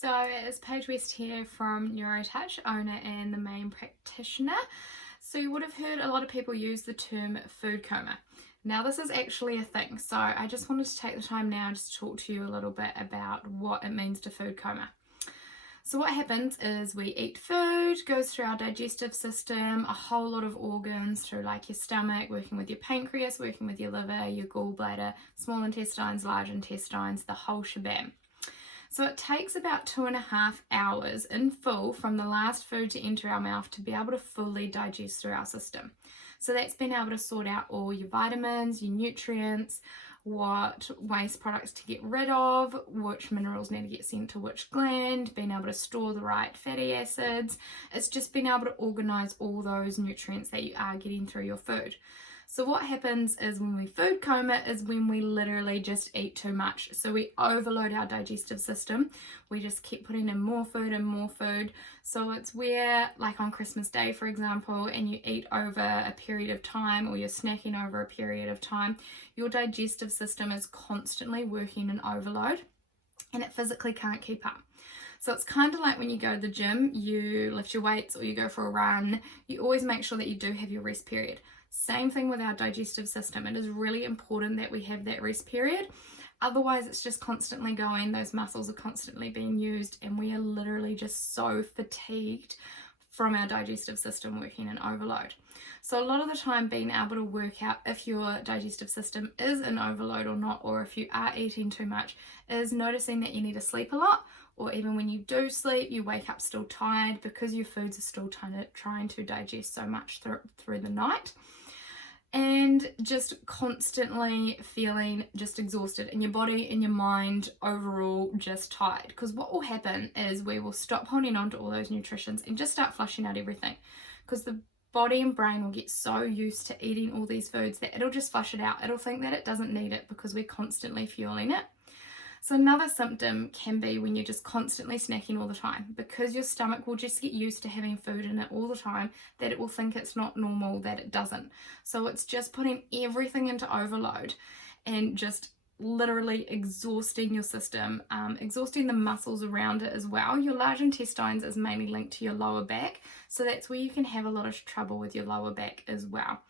So it's Paige West here from Neurotouch, owner and the main practitioner. So you would have heard a lot of people use the term food coma. Now this is actually a thing, so I just wanted to take the time now just to talk to you a little bit about what it means to food coma. So what happens is we eat food, goes through our digestive system, a whole lot of organs through like your stomach, working with your pancreas, working with your liver, your gallbladder, small intestines, large intestines, the whole shebang. So it takes about 2.5 hours in full from the last food to enter our mouth to be able to fully digest through our system. So that's being able to sort out all your vitamins, your nutrients, what waste products to get rid of, which minerals need to get sent to which gland, being able to store the right fatty acids. It's just being able to organise all those nutrients that you are getting through your food. So what happens is when we food coma is when we literally just eat too much. So we overload our digestive system. We just keep putting in more food and more food. So it's where, like on Christmas Day, for example, and you eat over a period of time, or you're snacking over a period of time, your digestive system is constantly working in overload and it physically can't keep up. So it's kind of like when you go to the gym, you lift your weights or you go for a run, you always make sure that you do have your rest period. Same thing with our digestive system. It is really important that we have that rest period. Otherwise, it's just constantly going. Those muscles are constantly being used and we are literally just so fatigued from our digestive system working in overload. So a lot of the time being able to work out if your digestive system is in overload or not, or if you are eating too much, is noticing that you need to sleep a lot, or even when you do sleep, you wake up still tired because your foods are still trying to digest so much through the night. And just constantly feeling just exhausted in your body, in your mind, overall just tired. Because what will happen is we will stop holding on to all those nutritions and just start flushing out everything. Because the body and brain will get so used to eating all these foods that it'll just flush it out. It'll think that it doesn't need it because we're constantly fueling it. So another symptom can be when you're just constantly snacking all the time, because your stomach will just get used to having food in it all the time, that it will think it's not normal, that it doesn't. So it's just putting everything into overload and just literally exhausting your system, exhausting the muscles around it as well. Your large intestines is mainly linked to your lower back, so that's where you can have a lot of trouble with your lower back as well.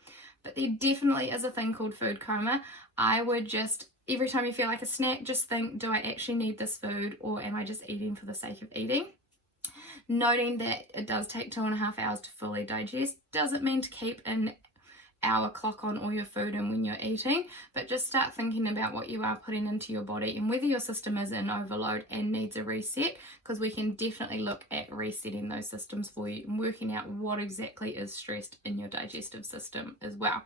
But there definitely is a thing called food coma. I would just, every time you feel like a snack, just think, do I actually need this food, or am I just eating for the sake of eating? Noting that it does take 2.5 hours to fully digest doesn't mean to keep an hour clock on all your food and when you're eating, but just start thinking about what you are putting into your body and whether your system is in overload and needs a reset, because we can definitely look at resetting those systems for you and working out what exactly is stressed in your digestive system as well.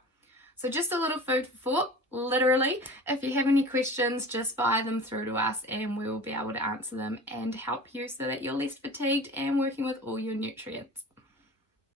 So just a little food for thought, literally. If you have any questions, just fire them through to us and we will be able to answer them and help you so that you're less fatigued and working with all your nutrients.